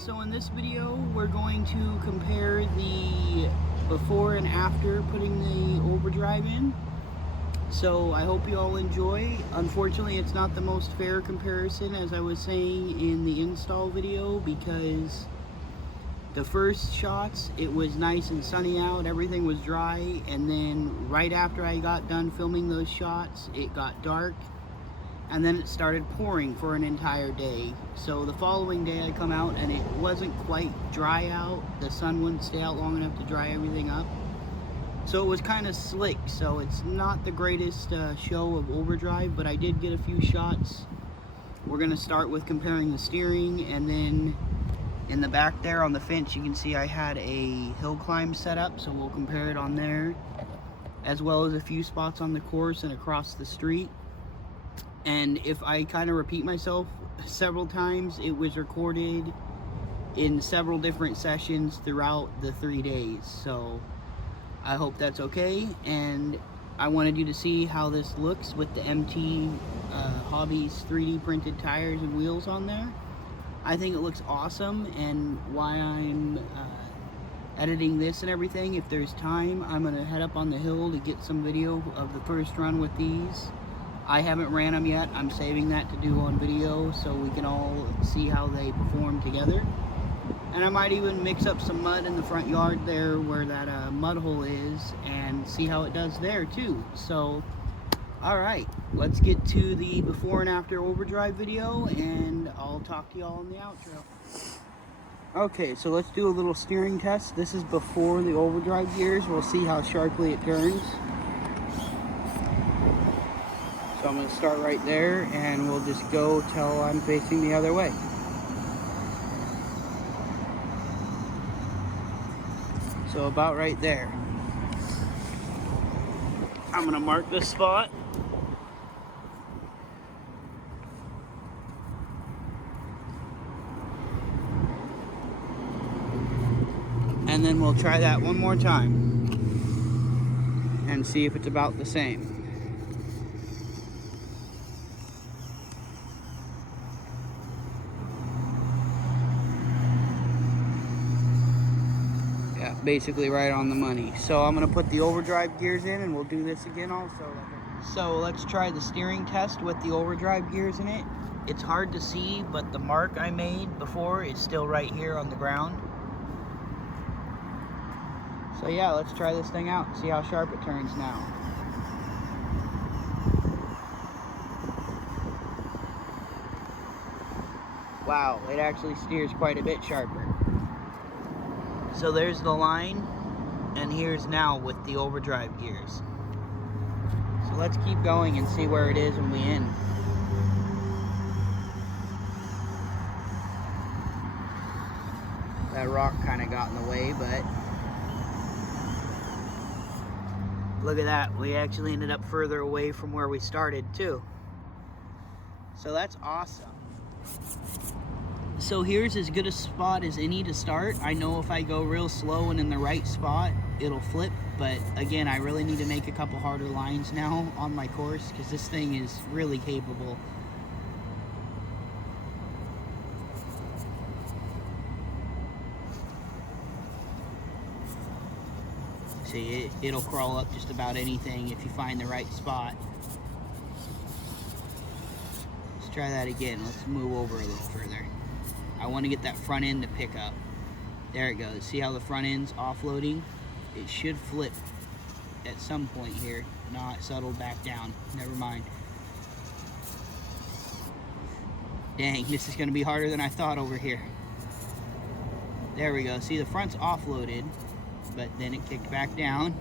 So in this video we're going to compare the before and after putting the Overdrive in. So I hope you all enjoy. Unfortunately it's not the most fair comparison, as I was saying in the install video, because the first shots it was nice and sunny out, everything was dry, and then right after I got done filming those shots it got dark and then it started pouring for an entire day. So the following day I come out and it wasn't quite dry out. The sun wouldn't stay out long enough to dry everything up. So it was kind of slick. So it's not the greatest show of Overdrive, but I did get a few shots. We're going to start with comparing the steering, and then in the back there on the fence you can see I had a hill climb set up, so we'll compare it on there, as well as a few spots on the course and across the street. And if I kind of repeat myself several times, it was recorded in several different sessions throughout the 3 days. So I hope that's okay. And I wanted you to see how this looks with the MT Hobbies 3D printed tires and wheels on there. I think it looks awesome, and why I'm editing this and everything, if there's time, I'm going to head up on the hill to get some video of the first run with these. I haven't ran them yet. I'm saving that to do on video so we can all see how they perform together. And I might even mix up some mud in the front yard there where that mud hole is and see how it does there too. So, alright, let's get to the before and after Overdrive video, and I'll talk to y'all in the outro. Okay, so let's do a little steering test. This is before the Overdrive gears. We'll see how sharply it turns. So I'm going to start right there, and we'll just go till I'm facing the other way. So about right there. I'm going to mark this spot. And then we'll try that one more time and see if it's about the same. Basically right on the money. So I'm going to put the Overdrive gears in, and we'll do this again also. So let's try the steering test with the Overdrive gears in it. It's hard to see, but the mark I made before is still right here on the ground. So yeah, let's try this thing out and see how sharp it turns now. Wow, it actually steers quite a bit sharper. So there's the line, and here's now with the Overdrive gears. So let's keep going and see where it is when we end. That rock kind of got in the way, but look at that. We actually ended up further away from where we started too. So that's awesome. So here's as good a spot as any to start. I know if I go real slow and in the right spot, it'll flip. But again, I really need to make a couple harder lines now on my course, because this thing is really capable. See, it'll crawl up just about anything if you find the right spot. Let's try that again. Let's move over a little further. I want to get that front end to pick up. There it goes. See how the front end's offloading? It should flip at some point here. No, it settled back down. Never mind. Dang, this is going to be harder than I thought over here. There we go. See, the front's offloaded, but then it kicked back down.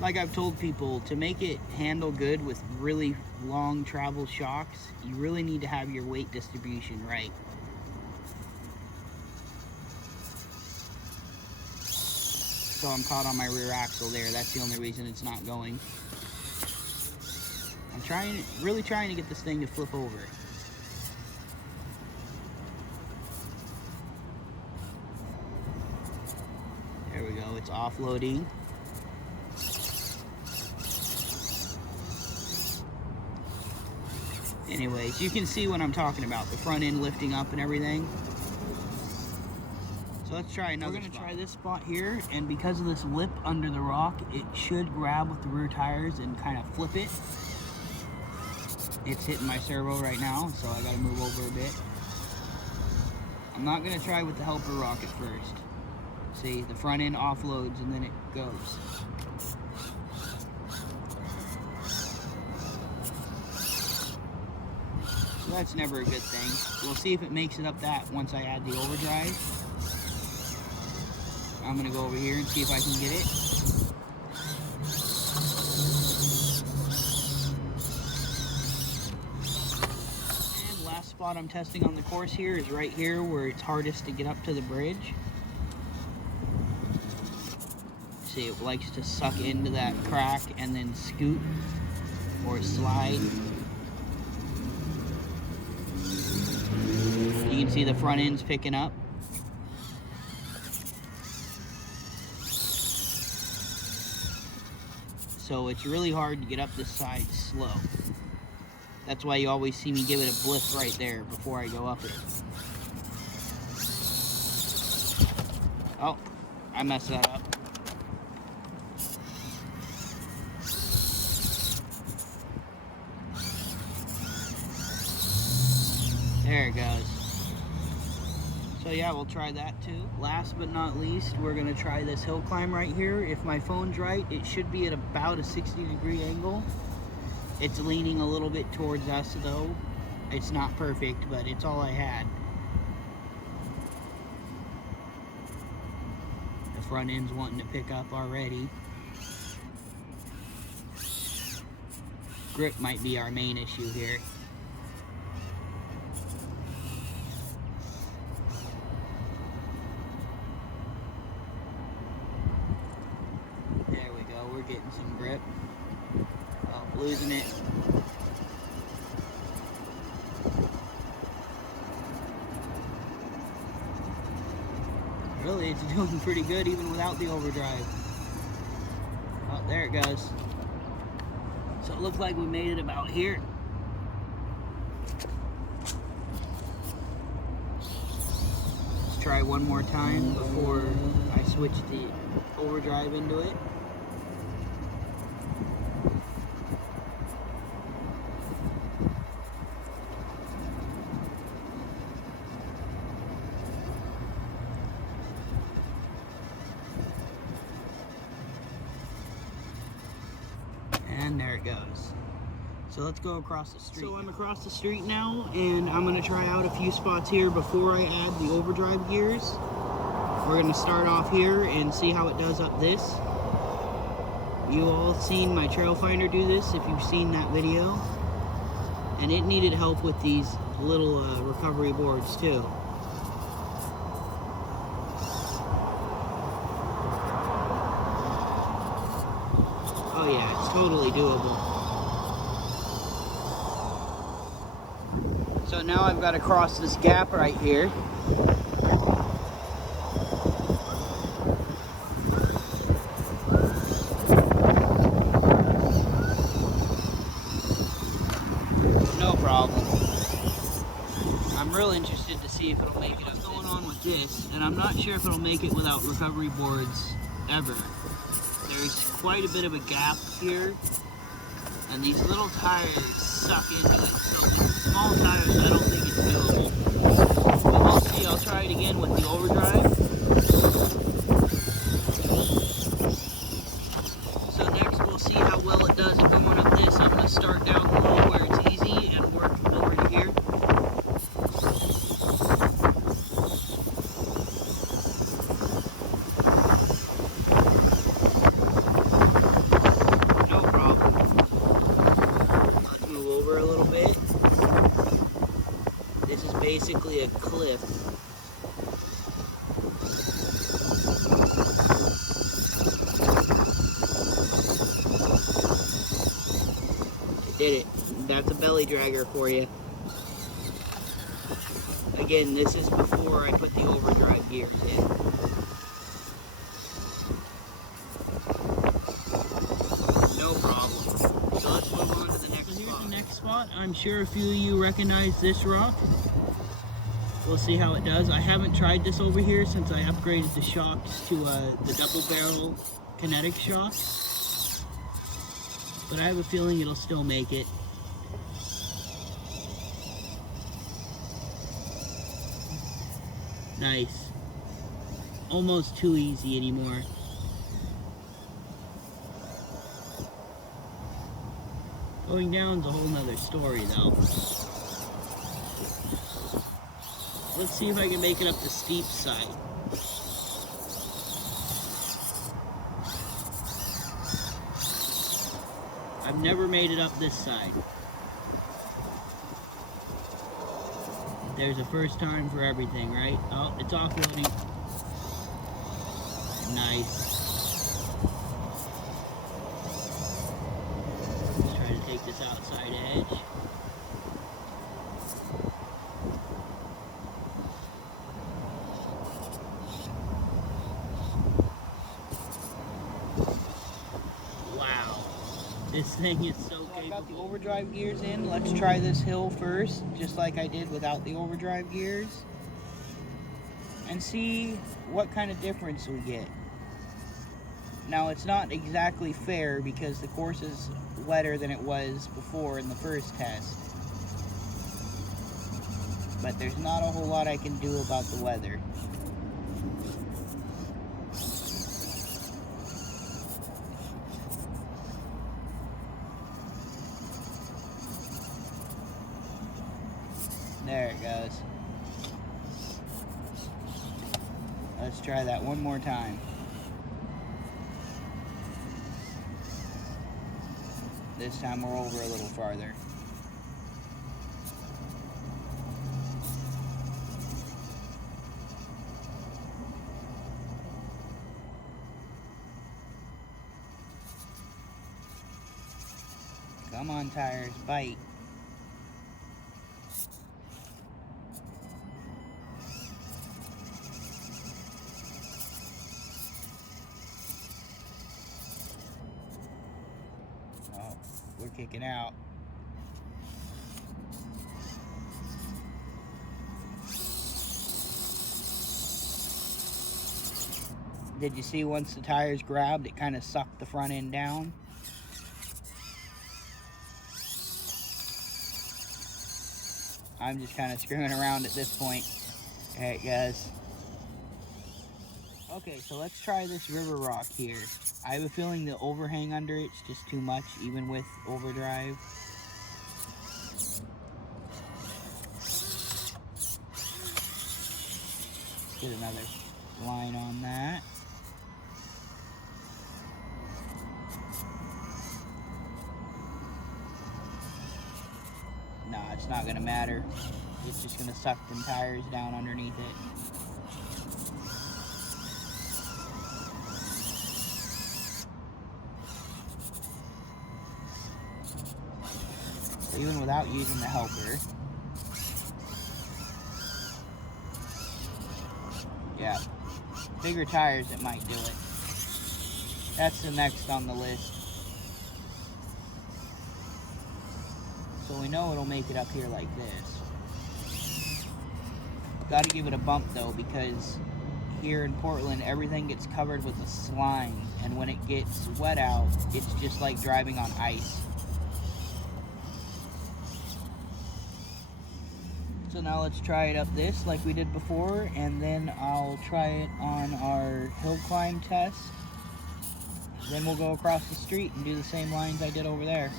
Like I've told people, to make it handle good with really long travel shocks, you really need to have your weight distribution right. So I'm caught on my rear axle there. That's the only reason it's not going. I'm really trying to get this thing to flip over. There we go, it's offloading. Anyways, you can see what I'm talking about, the front end lifting up and everything. So let's try another spot. We're gonna try this spot here, and because of this lip under the rock, it should grab with the rear tires and kind of flip it. It's hitting my servo right now, so I gotta move over a bit. I'm not gonna try with the helper rock at first. See, the front end offloads and then it goes. So that's never a good thing. We'll see if it makes it up that once I add the overdrive. I'm gonna go over here and see if I can get it. And last spot I'm testing on the course here is right here where it's hardest to get up to the bridge. See, it likes to suck into that crack and then scoot or slide. You can see the front end's picking up. So it's really hard to get up this side slow. That's why you always see me give it a blip right there before I go up it. Oh, I messed that up. There it goes. So yeah, we'll try that too. Last but not least, we're gonna try this hill climb right here. If my phone's right, it should be at about a 60-degree angle. It's leaning a little bit towards us though. It's not perfect, but it's all I had. The front end's wanting to pick up already. Grip might be our main issue here. We're getting some grip. Oh, losing it. Really, it's doing pretty good even without the overdrive. Oh, there it goes. So it looks like we made it about here. Let's try one more time before I switch the overdrive into it. And there it goes. So let's go across the street. So I'm across the street now, and I'm gonna try out a few spots here before I add the overdrive gears. We're gonna start off here and see how it does up this. You all seen my trail finder do this if you've seen that video. And it needed help with these little recovery boards too. Oh yeah, it's totally doable. So now I've got to cross this gap right here. No problem. I'm real interested to see if it'll make it. What's going on with this, and I'm not sure if it'll make it without recovery boards ever. There's quite a bit of a gap here, and these little tires suck into it. So with small tires, I don't think it's doable. But we'll see. I'll try it again with the overdrive. So next we'll see how well it does going up this. I'm going to start down low where it's easy and work over to here. Basically a cliff. I did it. That's a belly dragger for you. Again, this is before I put the overdrive gears in. No problem. So let's move on to the next spot. Here's the next spot. I'm I'm sure a few of you recognize this rock. We'll see how it does. I haven't tried this over here since I upgraded the shocks to the double barrel kinetic shocks. But I have a feeling it'll still make it. Nice. Almost too easy anymore. Going down's a whole nother story though. Let's see if I can make it up the steep side. I've never made it up this side. There's a first time for everything, right? Oh, it's offloading. Nice. Let's try to take this outside edge. Wow. This thing is so capable. I got the overdrive gears in. Let's try this hill first, just like I did without the overdrive gears. And see what kind of difference we get. Now, it's not exactly fair because the course is wetter than it was before in the first test. But there's not a whole lot I can do about the weather. There it goes. Let's try that one more time. This time we're over a little farther. Come on, tires, bite. We're kicking out. Did you see once the tires grabbed, it kind of sucked the front end down? I'm just kind of screwing around at this point. There it goes. Okay, so let's try this river rock here. I have a feeling the overhang under it's just too much, even with overdrive. Get another line on that. Nah, it's not gonna matter. It's just gonna suck them tires down underneath it. Even without using the helper. Yeah, bigger tires, it might do it. That's the next on the list. So we know it'll make it up here like this. Gotta give it a bump though, because here in Portland, everything gets covered with a slime. And when it gets wet out, it's just like driving on ice. So now let's try it up this like we did before, and then I'll try it on our hill climb test. Then we'll go across the street and do the same lines I did over there.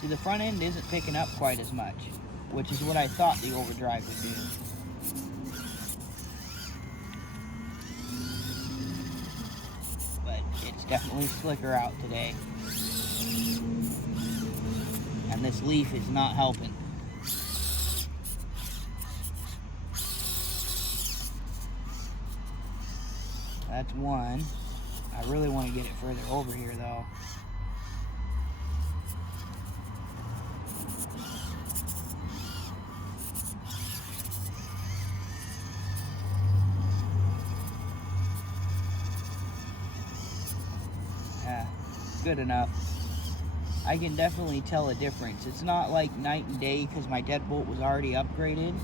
See, the front end isn't picking up quite as much, which is what I thought the overdrive would do. But it's definitely slicker out today. And this leaf is not helping. That's one. I really want to get it further over here though. Yeah, good enough. I can definitely tell a difference. It's not like night and day because my deadbolt was already upgraded.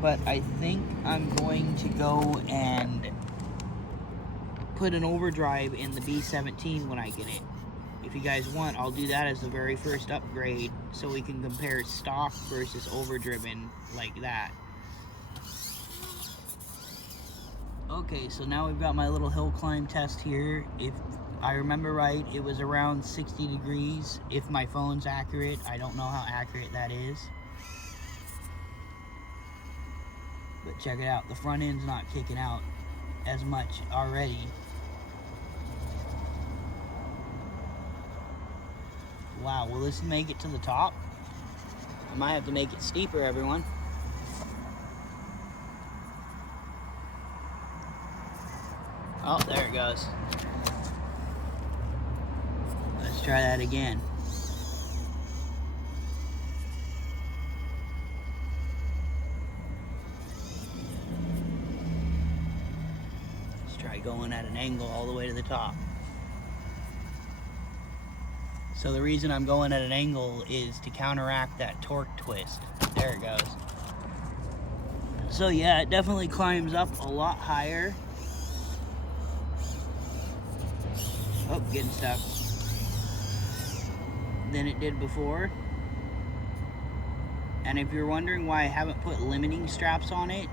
But I think I'm going to go and put an overdrive in the B17 when I get it. If you guys want, I'll do that as the very first upgrade so we can compare stock versus overdriven like that. Okay, so now we've got my little hill climb test here. If I remember right, it was around 60 degrees. If my phone's accurate, I don't know how accurate that is. But check it out, the front end's not kicking out as much already. Wow, will this make it to the top? I might have to make it steeper, everyone. Oh, there it goes. Let's try that again. Let's try going at an angle all the way to the top. So the reason I'm going at an angle is to counteract that torque twist. There it goes. So yeah, it definitely climbs up a lot higher. Oh, getting stuck. Than it did before. And if you're wondering why I haven't put limiting straps on it,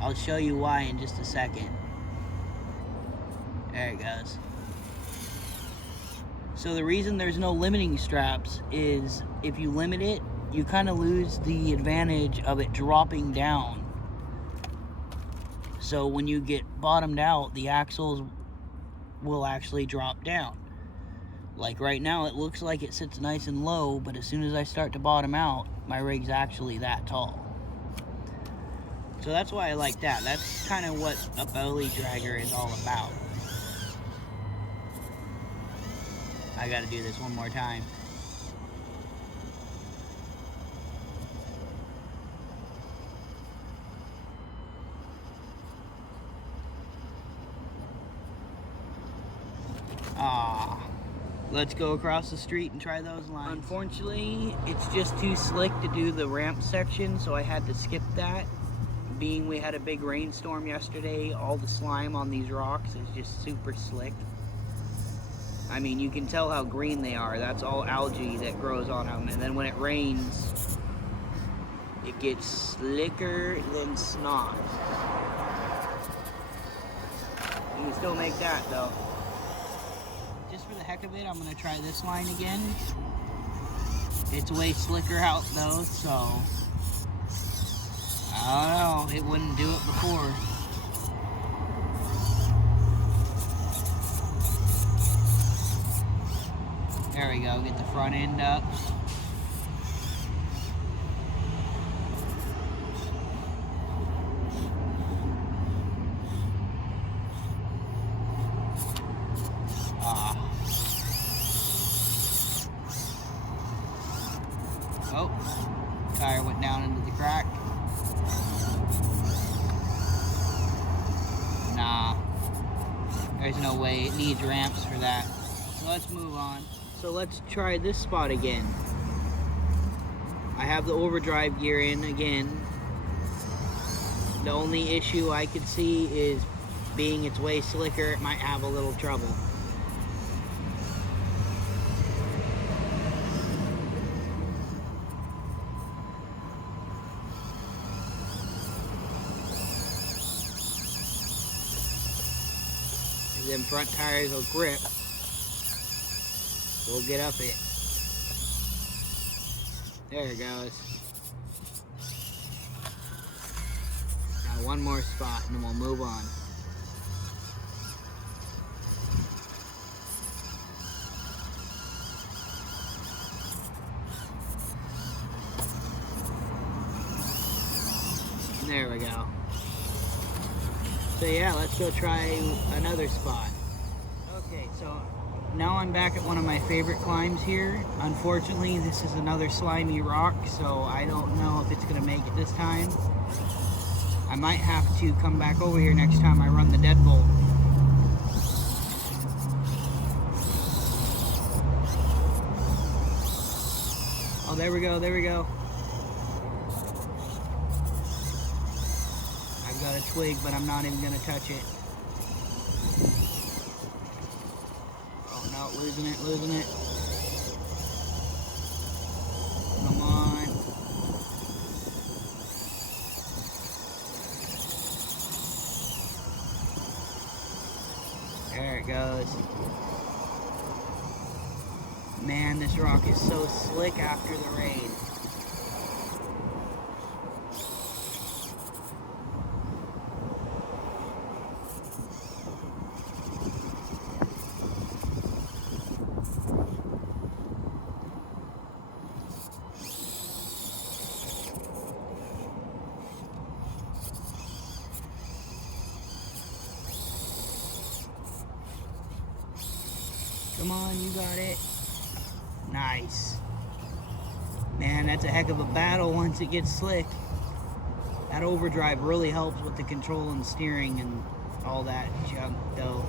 I'll show you why in just a second. There it goes. So the reason there's no limiting straps is if you limit it, you kind of lose the advantage of it dropping down. So when you get bottomed out, the axles will actually drop down. Like right now, it looks like it sits nice and low, but as soon as I start to bottom out, my rig's actually that tall. So that's why I like that. That's kind of what a belly dragger is all about. I gotta do this one more time. Let's go across the street and try those lines. Unfortunately, it's just too slick to do the ramp section, so I had to skip that. Being we had a big rainstorm yesterday, all the slime on these rocks is just super slick. I mean, you can tell how green they are. That's all algae that grows on them. And then when it rains, it gets slicker than snot. You can still make that though. Just for the heck of it, I'm gonna try this line again. It's way slicker out though, so I don't know, it wouldn't do it before. There we go, get the front end up. Oh, tire went down into the crack. Nah, there's no way, it needs ramps for that. So let's move on. So let's try this spot again. I have the overdrive gear in again. The only issue I could see is being it's way slicker, it might have a little trouble. If them front tires will grip, we'll get up it. There it goes. Now one more spot and then we'll move on. There we go. So yeah, let's go try another spot. Okay, so now I'm back at one of my favorite climbs here. Unfortunately, this is another slimy rock, so I don't know if it's gonna make it this time. I might have to come back over here next time I run the deadbolt. there we go, there we go. I've got a twig, but I'm not even gonna touch it. Oh no, losing it, losing it. Come on. There it goes. Man, this rock is so slick after the rain. Come on, you got it. Nice. Man, that's a heck of a battle once it gets slick. That overdrive really helps with the control and steering and all that junk though.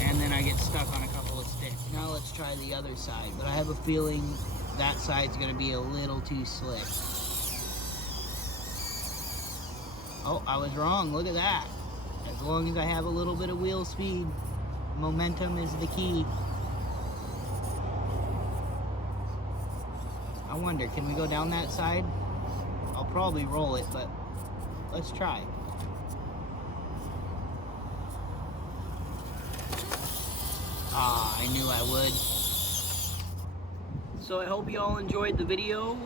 And then I get stuck on a couple of sticks. Now let's try the other side, but I have a feeling that side's gonna be a little too slick. Oh, I was wrong, look at that. As long as I have a little bit of wheel speed, momentum is the key. I wonder, can we go down that side? I'll probably roll it, but let's try. Ah, I knew I would. So I hope you all enjoyed the video.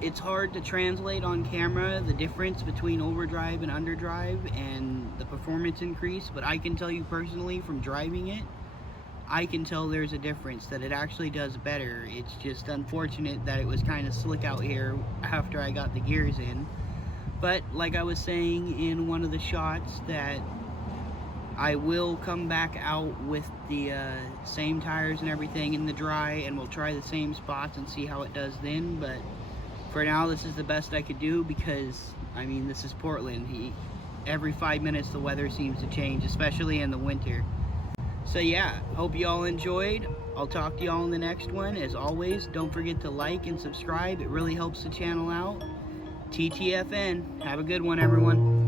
It's hard to translate on camera the difference between overdrive and underdrive and the performance increase, but I can tell you personally from driving it, I can tell there's a difference, that it actually does better. It's just unfortunate that it was kind of slick out here after I got the gears in. But like I was saying in one of the shots, that I will come back out with the same tires and everything in the dry, and we'll try the same spots and see how it does then. But for now, this is the best I could do because, I mean, this is Portland. Every 5 minutes the weather seems to change, especially in the winter. So yeah, hope you all enjoyed. I'll talk to you all in the next one. As always, don't forget to like and subscribe. It really helps the channel out. TTFN. Have a good one, everyone.